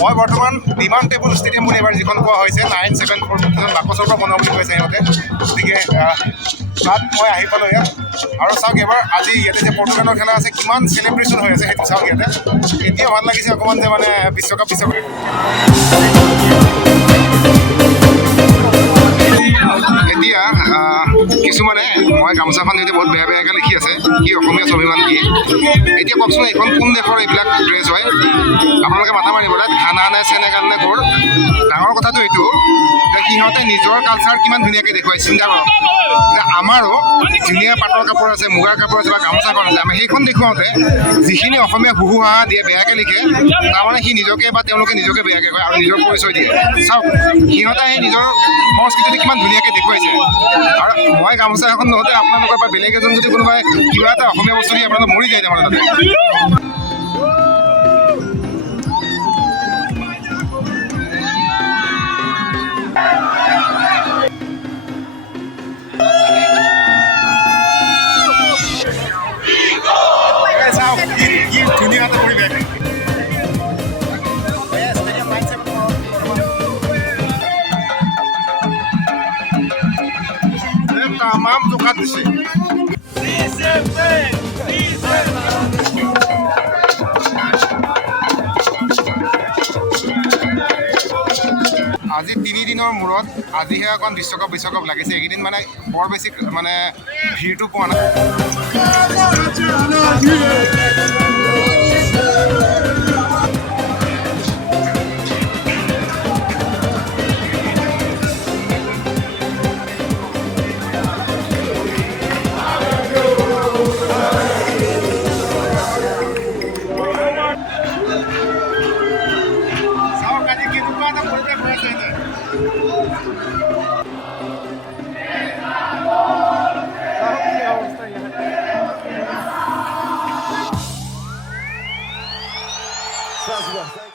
মই বৰ্তমান বিমান table stadium বুলি এবাৰ যিখন কোৱা হৈছে 974 বাকচৰ পৰা বনোৱা বুলি কৈছে সিহঁতে। গতিকে তাত মই আহি পালোঁ ইয়াত আৰু চাওক এবাৰ আজি ইয়াতে যে পৰ্তুগালৰ খেলা আছে কিমান চেলিব্ৰেশ্যন হৈ আছে সেইটো চাওক ইয়াতে। এতিয়া ভাল লাগিছে অকণমান যে মানে বিশ্বকাপ এতিয়া কিছুমানে মই গামোচাখন যেতিয়া বহুত বেয়া বেয়াকৈ লিখি আছে কি অসমীয়া স্বাভিমান কি। এতিয়া কওকচোন এইখন কোন দেশৰ এইবিলাক ড্ৰেছ হয় আপোনালোকে মাথা মাৰিব ঘানা নে চেনেগাল নে ক'ৰ। ডাঙৰ কথাটো এইটো যে সিহঁতে নিজৰ কালচাৰ কিমান ধুনীয়াকৈ দেখুৱাই চিন্তা কৰক যে আমাৰো ধুনীয়া পাটৰ কাপোৰ আছে মুগাৰ কাপোৰ আছে বা গামোচাখন আছে আমি সেইখন দেখুৱাওঁতে যিখিনি অসমীয়া হুহু হাহা দিয়ে বেয়াকৈ লিখে তাৰমানে সি নিজকে বা তেওঁলোকে নিজকে বেয়াকৈ কয় আৰু নিজৰ পৰিচয় দিয়ে। চাওক সিহঁতে সেই নিজৰ সংস্কৃতিটো কিমান ধুনীয়াকৈ দেখুৱাইছে আৰু মই গামোচা এখন নহওঁতে আপোনালোকৰ বা বেলেগ এজন যদি কোনোবাই কিবা এটা অসমীয়া বস্তু দিয়ে আপোনালোকে মৰি যায় তাৰমানে তাতে। চাওক কি ধুনীয়া এটা পৰিৱেশ। তামাম দোকান দিছে। আজি 3 দিনৰ মূৰত আজিহে অকণ বিশ্বকাপ লাগিছে। এইকেইদিন মানে বৰ বেছি মানে ভিৰটো পোৱা নাই। Thank you.